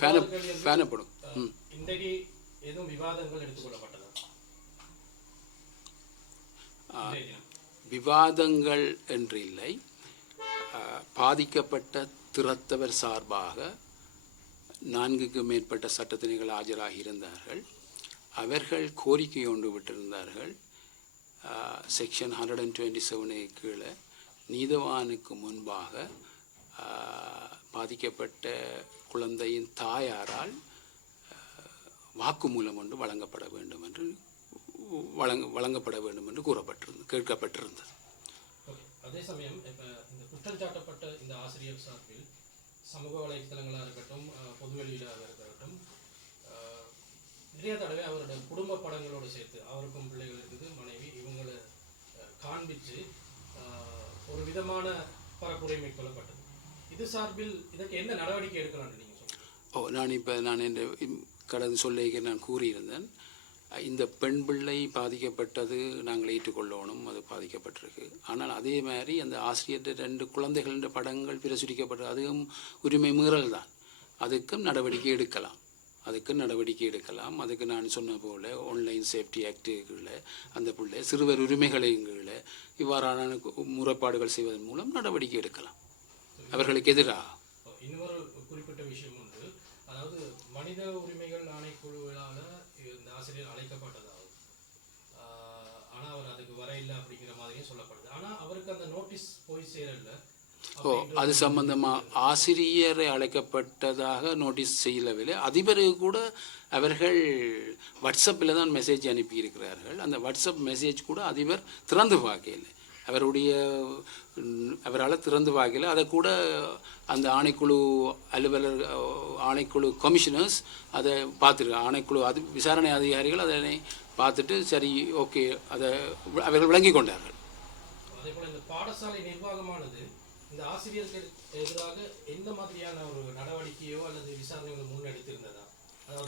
ஃபேனப்படும். இன்றைக்கு ஏதும் விவாதங்கள் எடுத்துக்கொள்ளப்பட்டதா? விவாதங்கள் என்று இல்லை, பாதிக்கப்பட்ட திறத்தவர் சார்பாக 4க்கு மேற்பட்ட சட்டத்தினைகள் ஆஜராகி இருந்தார்கள். அவர்கள் கோரிக்கை ஒன்று விட்டிருந்தார்கள். செக்ஷன் 127 கீழே நீதவானுக்கு முன்பாக பாதிக்கப்பட்ட குழந்தையின் தாயாரால் வாக்குமூலம் ஒன்று வழங்கப்பட வேண்டும் என்று கேட்கப்பட்டிருந்தது. அதே சமயம் இப்போ இந்த குற்றம் சாட்டப்பட்ட இந்த ஆசிரியர் சார்பில் சமூக வலைத்தளங்களாக இருக்கட்டும், பொதுவெளியிலாக இருக்கட்டும், நிறைய தடவை அவருடைய குடும்ப படங்களோடு சேர்த்து அவருக்கும் பிள்ளைகள் இருக்குது, மனைவி, இவங்களை காண்பித்து ஒரு விதமான பரப்புரை மேற்கொள்ளப்பட்டது. இது சார்பில் இதற்கு என்ன நடவடிக்கை எடுக்கலாம்னு நீங்கள் சொல்லுங்கள். நான் இந்த கடந்து சொல்லிக்க நான் கூறியிருந்தேன். இந்த பெண் பிள்ளை பாதிக்கப்பட்டது நாங்கள் ஏற்றுக்கொள்ளணும், அது பாதிக்கப்பட்டிருக்கு. ஆனால் அதே மாதிரி அந்த ஆசிரியர் 2 குழந்தைகளின் படங்கள் பிரசுரிக்கப்பட்டது, அதுவும் உரிமை மீறல் தான். அதுக்கும் நடவடிக்கை எடுக்கலாம். அதுக்கு நான் சொன்ன போல் ஆன்லைன் சேஃப்டி ஆக்டுகளில் அந்த பிள்ளை சிறுவர் உரிமைகளின் கீழே இவ்வாறான முறைப்பாடுகள் செய்வதன் மூலம் நடவடிக்கை எடுக்கலாம் அவர்களுக்கு எதிராக. இன்னொரு குறிப்பிட்ட விஷயம் உண்டு, அதாவது மனித உரிமைகள் ஆணைக்குழுவிலான இந்த ஆசிரியர் அழைக்கப்பட்டதாகும், ஆனால் அவர் அதுக்கு வர இல்லை அப்படிங்கிற மாதிரியும் சொல்லப்படுது. ஆனால் அவருக்கு அந்த நோட்டீஸ் போய் சேரல. அது சம்பந்தமாக ஆசிரியரை அழைக்கப்பட்டதாக நோட்டீஸ் செய்யவில்லை. அதிபருக்கு கூட அவர்கள் வாட்ஸ்அப்பில் தான் மெசேஜ் அனுப்பியிருக்கிறார்கள். அந்த வாட்ஸ்அப் மெசேஜ் கூட அதிபர் திறந்து பார்க்கல, அவரால் திறந்து பார்க்கல. அதை கூட அந்த ஆணைக்குழு அலுவலர், ஆணைக்குழு கமிஷனர்ஸ் அதை பார்த்துருக்காங்க. ஆணைக்குழு விசாரணை அதிகாரிகள் அதனை பார்த்துட்டு சரி, ஓகே, அதை அவர்கள் விளங்கி கொண்டார்கள். அதே போல் இந்த பாடசாலை நிர்வாகமானது இந்த ஆசிரியர்கள் எதிராக எந்த மாதிரியான ஒரு நடவடிக்கையோ அல்லது விசாரணைகளோ முன்னெடுத்திருந்ததா?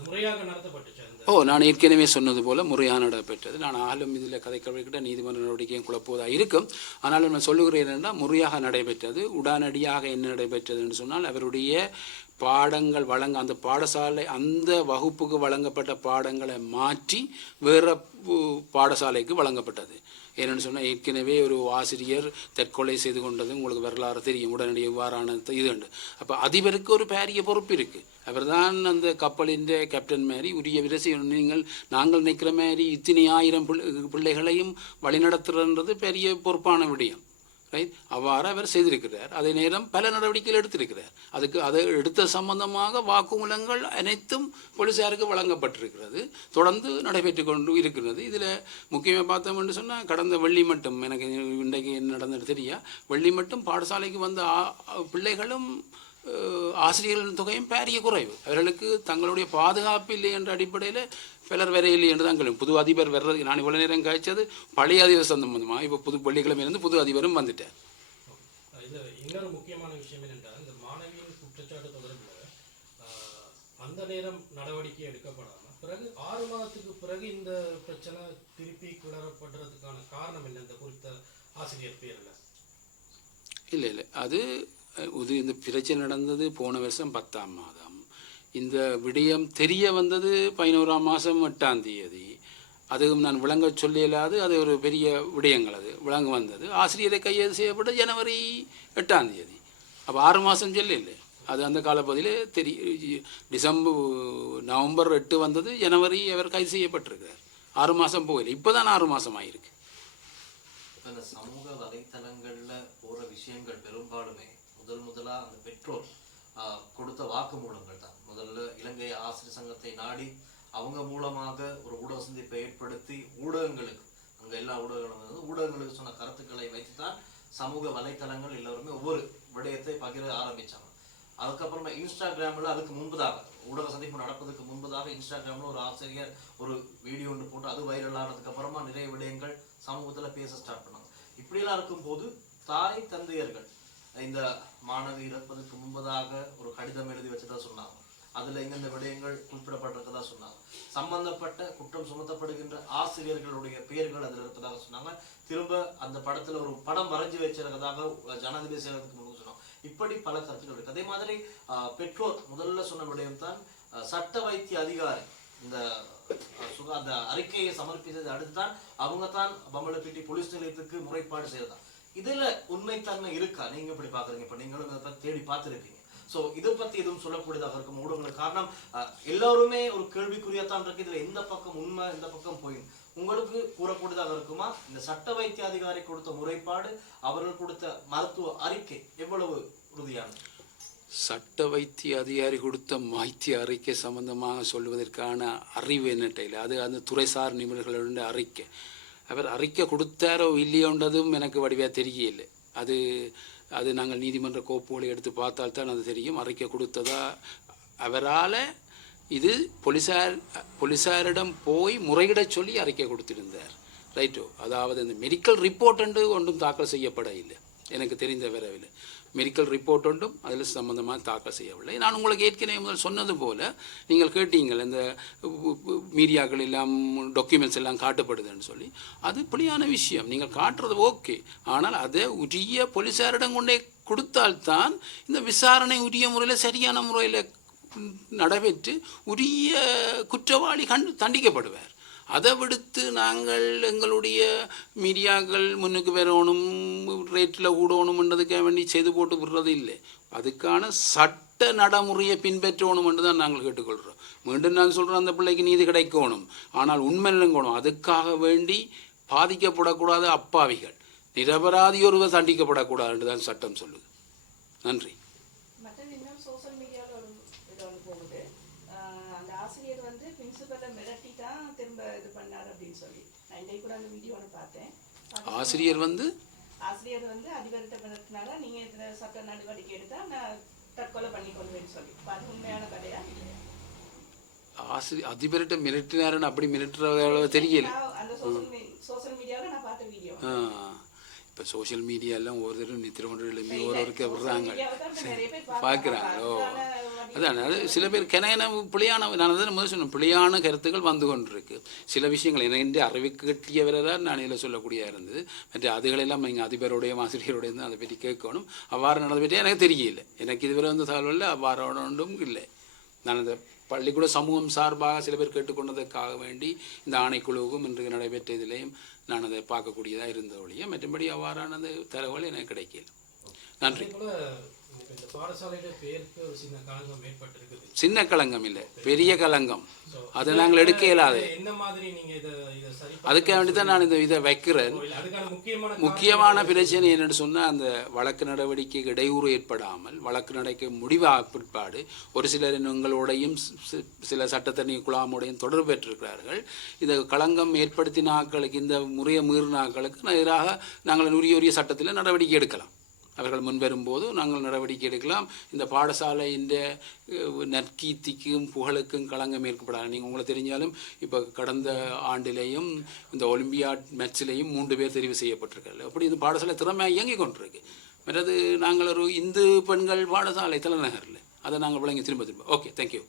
முறையாக நடத்தப்பட்டுச்சு? நான் ஏற்கனவே சொன்னது போல முறையாக நடைபெற்றது. நான் ஆளும் இதில் கதைக்கிட்ட நீதிமன்ற நடவடிக்கையும் குழப்புவதாக இருக்கும். ஆனாலும் நான் சொல்லுகிறேன் என்றால் முறையாக நடைபெற்றது. உடனடியாக என்ன நடைபெற்றது என்று சொன்னால், அவருடைய பாடங்கள் அந்த பாடசாலை அந்த வகுப்புக்கு வழங்கப்பட்ட பாடங்களை மாற்றி வேறு பாடசாலைக்கு வழங்கப்பட்டது. ஏன்னு சொன்னால், ஏற்கனவே ஒரு ஆசிரியர் தற்கொலை செய்து கொண்டது உங்களுக்கு வரலாறு தெரியும். உடனடியாக இவ்வாறான இது உண்டு. அப்போ அதிபருக்கு ஒரு பாரிய பொறுப்பு இருக்குது. அவர் தான் அந்த கப்பலின் கேப்டன் மாதிரி உரிய விரசி நாங்கள் நிற்கிற மாதிரி இத்தனை 1000 பிள்ளைகளையும் வழிநடத்துறன்றது பெரிய பொறுப்பான விடயம். ரைட், அவ்வாறு அவர் செய்திருக்கிறார். அதே நேரம் பல நடவடிக்கைகள் எடுத்திருக்கிறார். அதை எடுத்த சம்பந்தமாக வாக்குமூலங்கள் அனைத்தும் போலீசாருக்கு வழங்கப்பட்டிருக்கிறது, தொடர்ந்து நடைபெற்று கொண்டு இருக்கிறது. இதில் முக்கியமாக பார்த்தோம் என்று சொன்னால், கடந்த வெள்ளி மட்டும், எனக்கு இன்றைக்கு என்ன நடந்தது தெரியா, வெள்ளி மட்டும் பாடசாலைக்கு வந்த பிள்ளைகளும் ஆசிரியர்களின் தொகையும் பாரிய குறைவு. அவர்களுக்கு தங்களுடைய பாதுகாப்பு இல்லை என்ற அடிப்படையில் பலர் வேற இல்லை என்று தான் கேள்வி. புது அதிபர் வர்றது, நான் இவ்வளோ நேரம் கழிச்சது பழைய அதிபர் சம்பந்தமாக. இப்போ புது வெள்ளிக்கிழமையிலிருந்து புது அதிபரும் வந்துட்டார். இன்னொரு முக்கியமான விஷயம் என்னென்றால், இந்த மாணவியின் குற்றச்சாட்டு தொடர்பில் அந்த நேரம் நடவடிக்கை எடுக்கப்படாமல் பிறகு 6 மாதத்துக்கு பிறகு இந்த பிரச்சனை திருப்பி கிளறப்படுறதுக்கான காரணம் என்ன? இந்த குறித்த ஆசிரியர் பேரில் இல்லை, அது இந்த பிரச்சனை நடந்தது போன வருஷம் 10ஆம் மாதம். இந்த விடயம் தெரிய வந்தது 11ஆம் மாதம் 8ஆம் தேதி. அதுவும் நான் விளங்க சொல்லியலாது, அது ஒரு பெரிய விடயங்கள். அது விளங்க வந்தது ஆசிரியரை கைது செய்யப்பட்ட ஜனவரி 8ஆம் தேதி. அப்போ 6 மாதம் சொல்லலை. அது அந்த காலப்பகுதியில் நவம்பர் 8 வந்தது, ஜனவரி அவர் கைது செய்யப்பட்டிருக்கிறார். 6 மாதம் போகல, இப்போதான் 6 மாதம் ஆயிருக்கு. சமூக வலைத்தளங்களில் போகிற விஷயங்கள் பெரும்பாலுமே முதலா அந்த பெற்றோர் கொடுத்த வாக்குமூலங்கள் தான். முதல்ல இலங்கை ஆசிரியர் சங்கத்தை நாடி அவங்க மூலமாக ஒரு ஊடக சந்திப்பை ஏற்படுத்தி ஊடகங்களுக்கு, அங்கே எல்லா ஊடகங்களும் ஊடகங்களுக்கு சொன்ன கருத்துக்களை வைத்து தான் சமூக வலைத்தளங்கள் எல்லோருமே ஒவ்வொரு விடயத்தை பகிர ஆரம்பித்தாங்க. அதுக்கப்புறமா இன்ஸ்டாகிராமில் அதுக்கு முன்பதாக, ஊடக சந்திப்பு நடப்பதற்கு முன்பதாக இன்ஸ்டாகிராமில் ஒரு ஆசிரியர் ஒரு வீடியோ ஒன்று போட்டு அது வைரல் ஆனதுக்கு அப்புறமா நிறைய விடயங்கள் சமூகத்தில் பேச ஸ்டார்ட் பண்ணாங்க. இப்படியெல்லாம் இருக்கும்போது தாய் தந்தையர்கள் இந்த மாணவி இறப்பதற்கு முன்பதாக ஒரு கடிதம் எழுதி வச்சதா சொன்னாங்க. அதுல இந்த விடயங்கள் குறிப்பிடப்பட்டிருக்கதா சொன்னாங்க. சம்பந்தப்பட்ட குற்றம் சுமத்தப்படுகின்ற ஆசிரியர்களுடைய பெயர்கள் அதில் இருப்பதாக சொன்னாங்க. திரும்ப அந்த படத்துல ஒரு படம் வரைஞ்சி வச்சிருக்கதாக ஜனாதிபதி செயலகத்துக்கு முன்பு சொன்னாங்க. இப்படி பல கருத்துக்கள் இருக்கு. அதே மாதிரி பெற்றோர் முதல்ல சொன்ன விடயம் தான் சட்ட வைத்திய அதிகாரி இந்த அந்த அறிக்கையை சமர்ப்பித்தது அடுத்துதான் அவங்க தான் பம்பலப்பிட்டி போலீஸ் நிலையத்துக்கு முறைப்பாடு செய்யறதா. இதுல உண்மைத்தன்மை இருக்கா? நீங்க எப்படி பாக்குறீங்க? இப்ப நீங்களும் இதை பத்தி தேடி பார்த்துருக்கீங்க. சோ இதை பத்தி எதுவும் சொல்லக்கூடியதாக இருக்கும் ஊடகங்களுக்கு? காரணம் எல்லாருமே ஒரு கேள்விக்குரியத்தான் இருக்கு. இதுல எந்த பக்கம் உண்மை எந்த பக்கம் போய் உங்களுக்கு கூறக்கூடியதாக இருக்குமா? இந்த சட்ட வைத்திய அதிகாரி கொடுத்த முறைப்பாடு, அவர்கள் கொடுத்த மருத்துவ அறிக்கை எவ்வளவு உறுதியானது? சட்ட வைத்திய அதிகாரி கொடுத்த வைத்திய அறிக்கை சம்பந்தமாக சொல்வதற்கான அறிவு என்னட்ட இல்லை. அது அந்த துறைசார் நிபுணர்களுடைய அறிக்கை. அவர் அறிக்கை கொடுத்தாரோ இல்லையோன்றதும் எனக்கு வடிவாக தெரியல. அது நாங்கள் நீதிமன்ற கோப்புகளை எடுத்து பார்த்தால்தான் அது தெரியும். அறிக்கை கொடுத்ததா அவரால் இது போலீஸாரிடம் போய் முறையிட சொல்லி அறிக்கை கொடுத்திருந்தார். ரைட்டோ, அதாவது இந்த மெடிக்கல் ரிப்போர்ட் ஒன்றும் தாக்கல் செய்யப்பட இல்லை எனக்கு தெரிந்த வரவில். மெடிக்கல் ரிப்போர்ட் ஒன்றும் அதில் சம்பந்தமாக தாக்கல் செய்யவில்லை. நான் உங்களுக்கு ஏற்கனவே முதல் சொன்னது போல் நீங்கள் கேட்டீங்கள், இந்த மீடியாக்கள் எல்லாம் டாக்குமெண்ட்ஸ் எல்லாம் காட்டப்படுதுன்னு சொல்லி. அது இப்படியான விஷயம். நீங்கள் காட்டுறது ஓகே, ஆனால் அதை உரிய போலீஸாரிடம் கொண்டே கொடுத்தால்தான் இந்த விசாரணை உரிய முறையில் சரியான முறையில் நடைபெற்று உரிய குற்றவாளி தண்டிக்கப்படுவார். அதை விடுத்து நாங்கள் எங்களுடைய மீடியாக்கள் முன்னுக்கு வரணும், ரேட்டில் கூடணும்ன்றதுக்காக வேண்டி செய்து போட்டு விடுறது இல்லை. அதுக்கான சட்ட நடைமுறையை பின்பற்றணும் என்று தான் நாங்கள் கேட்டுக்கொள்கிறோம். மீண்டும் நான் சொல்கிறேன், அந்த பிள்ளைக்கு நீதி கிடைக்கணும், ஆனால் உண்மை இல்லைங்கணும். அதுக்காக வேண்டி பாதிக்கப்படக்கூடாத அப்பாவிகள், நிரபராதி ஒருவர் தண்டிக்கப்படக்கூடாது என்று தான் சட்டம் சொல்லுது. நன்றி. சோசியல் மீடியாவில் ஒரு இது ஒன்று போகுது. அந்த ஆசிரியர் வந்து பிரின்சிபலை மிரட்டி தான் திரும்ப இது பண்ணார் அப்படின்னு சொல்லி. நான் இன்றைக்கு கூட அந்த வீடியோ ஒன்று பார்த்தேன். ஆசிரியர் வந்து அதிபர்கிட்ட மிரட்டினால நீங்கள் இதில் சட்ட நடவடிக்கை எடுத்தால் நான் தற்கொலை பண்ணி கொள்வேன்னு சொல்லி. அது உண்மையான கதையா? அதிபர்கிட்ட மிரட்டினாருன்னு அப்படி மிரட்டுற தெரியல. அந்த சோசியல் மீடியாவில் நான் பார்த்த வீடியோ. இப்போ சோஷியல் மீடியாலாம் ஒருத்தரும் திருவண்ணூரிலுமே ஒருவருக்கு விடுறாங்க, பார்க்குறாங்களோ. அதான் அது சில பேர் கிணையான பிள்ளையான, நான் தான் முதல் சொன்னேன், பிள்ளையான கருத்துக்கள் வந்து கொண்டிருக்கு. சில விஷயங்கள் என்னென்று அறிவுக்கு கட்டியவரை நான் இதில் சொல்லக்கூடியதாக இருந்தது. மற்ற அதுகளெல்லாம் நீங்கள் அதிபருடைய ஆசிரியருடைய அதை பற்றி கேட்கணும். அவ்வாறு நடந்த பற்றி எனக்கு தெரியல. எனக்கு இதுவரை வந்து தகவல் அவ்வாறு ஒன்றும் இல்லை. நான் அந்த பள்ளிக்கூட சமூகம் சார்பாக சில பேர் கேட்டுக்கொண்டதற்காக வேண்டி இந்த ஆணைக்குழுவுக்கும் இன்று நடைபெற்ற இதிலையும் நான் அதை பார்க்கக்கூடியதாக இருந்த ஒழிய மற்றபடி அவ்வாறான தகவல் எனக்கு கிடைக்கல. நன்றி. சின்ன களங்கம் இல்லை, பெரிய களங்கம். அதை நாங்கள் எடுக்க இயலாது. அதுக்காக வேண்டிதான் நான் இதை வைக்கிறேன். முக்கியமான பிரச்சனை என்னென்னு சொன்னால், அந்த வழக்கு நடவடிக்கைக்கு இடையூறு ஏற்படாமல் வழக்கு நடக்க முடிவாக பிற்பாடு ஒரு சிலர் எங்களோடையும் சில சட்டத்தண்ணி குழாமோடையும் தொடர்பு பெற்றிருக்கிறார்கள். இந்த களங்கம் ஏற்படுத்தின ஆட்களுக்கு, இந்த முறையை மீறின ஆட்களுக்கு எதிராக நாங்கள் உரிய சட்டத்தில் நடவடிக்கை எடுக்கலாம். அவர்கள் முன்வரும்போது நாங்கள் நடவடிக்கை எடுக்கலாம். இந்த பாடசாலை இந்த நற்கீர்த்திக்கும் புகழுக்கும் களங்கம் ஏற்படாது. நீங்கள் உங்களுக்கு தெரிஞ்சாலும் இப்போ கடந்த ஆண்டிலேயும் இந்த ஒலிம்பியாட் மேட்சிலேயும் 3 பேர் தெரிவு செய்யப்பட்டிருக்கார்கள். அப்படி இந்த பாடசாலை திறமையாக இயங்கி கொண்டிருக்கு. மற்றது நாங்கள் ஒரு இந்து பெண்கள் பாடசாலை தலைநகரில் அதை நாங்கள் விளங்கி திரும்ப. Okay, thank you.